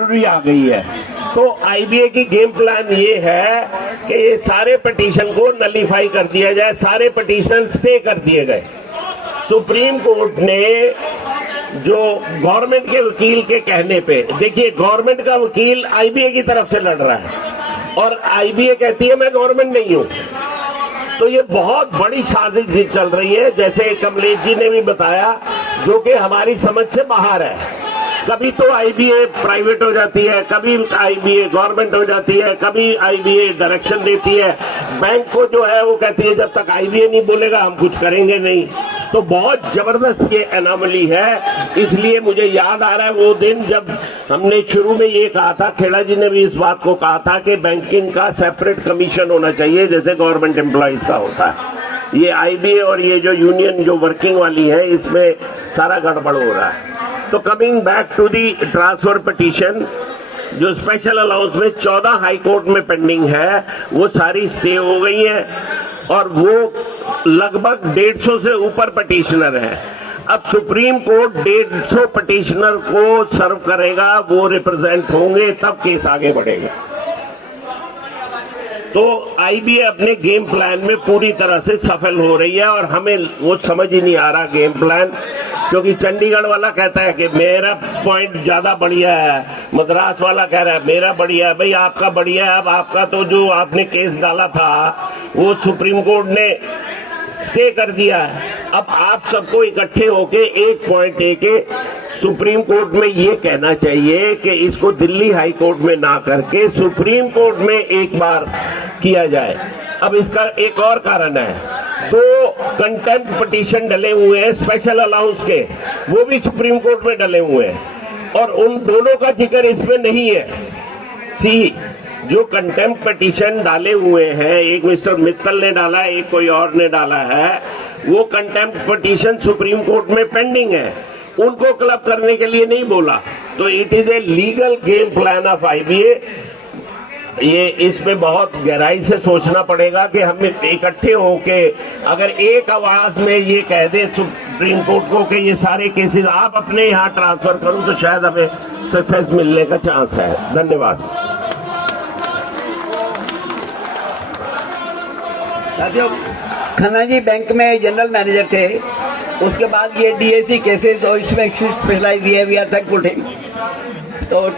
भी आ गई है। तो आईबीए की गेम प्लान ये है कि ये सारे पिटीशन को नलीफाई कर दिया जाए, सारे पिटीशन स्टे कर दिए गए। सुप्रीम कोर्ट ने जो गवर्नमेंट के वकील के कहने पे, देखिए गवर्नमेंट का वकील आईबीए की तरफ से लड़ रहा है और आईबीए कहती है मैं गवर्नमेंट नहीं हूं। तो ये बहुत बड़ी साजिश चल रही है, जैसे कमलेश जी ने भी बताया, जो कि हमारी समझ से बाहर है। कभी तो आईबीए प्राइवेट हो जाती है, कभी आईबीए गवर्नमेंट हो जाती है, कभी आईबीए डायरेक्शन देती है। बैंक को जो है वो कहती है जब तक आईबीए नहीं बोलेगा हम कुछ करेंगे नहीं। तो बहुत जबरदस्त ये एनोमली है। इसलिए मुझे याद आ रहा है वो दिन जब हमने शुरू में ये कहा था, खेड़ा जी ने भी इस बात को कहा था कि बैंकिंग का सेपरेट कमीशन होना चाहिए जैसे गवर्नमेंट एम्प्लॉइज का होता है। ये आईबीए और ये जो यूनियन जो वर्किंग वाली है इसमें सारा गड़बड़ हो रहा है। तो coming back to the transfer petition, जो स्पेशल अलाउंस में 14 हाई कोर्ट में पेंडिंग है वो सारी स्टे हो गई है और वो लगभग 150 से ऊपर पिटीशनर है। अब सुप्रीम कोर्ट 150 पिटीशनर को सर्व करेगा, वो रिप्रेजेंट होंगे, तब केस आगे बढ़ेगा। तो आईबीए अपने गेम प्लान में पूरी तरह से सफल हो रही है और हमें वो समझ ही नहीं आ रहा गेम प्लान, क्योंकि चंडीगढ़ वाला कहता है कि मेरा पॉइंट ज्यादा बढ़िया है, मद्रास वाला कह रहा है मेरा बढ़िया है। भाई आपका बढ़िया है, अब आपका तो जो आपने केस डाला था वो सुप्रीम कोर्ट ने स्टे कर दिया है। अब आप सबको इकट्ठे होके एक पॉइंट लेके सुप्रीम कोर्ट में ये कहना चाहिए कि इसको दिल्ली हाई कोर्ट में ना करके सुप्रीम कोर्ट में एक बार किया जाए। अब इसका एक और कारण है, तो कंटेम्प्ट पिटीशन डले हुए हैं स्पेशल अलाउंस के, वो भी सुप्रीम कोर्ट में डले हुए हैं और उन दोनों का जिक्र इसमें नहीं है। सी जो कंटेम्प्ट पिटीशन डाले हुए हैं, एक मिस्टर मित्तल ने डाला है, एक कोई और ने डाला है, वो कंटेम्प्ट पिटीशन सुप्रीम कोर्ट में पेंडिंग है, उनको क्लब करने के लिए नहीं बोला। तो it is a legal game plan of IBA. ये इसमें बहुत गहराई से सोचना पड़ेगा कि हम इकट्ठे होके अगर एक आवाज में ये कह दे सुप्रीम कोर्ट को कि ये सारे केसेस आप अपने यहाँ ट्रांसफर करो, तो शायद हमें सक्सेस मिलने का चांस है। धन्यवाद। साथियों, खन्ना जी बैंक में जनरल मैनेजर थे, उसके बाद ये डीएसी केसेस और इसमें स्पेशलाइज बिहेवियर थैंकफुल थे। तो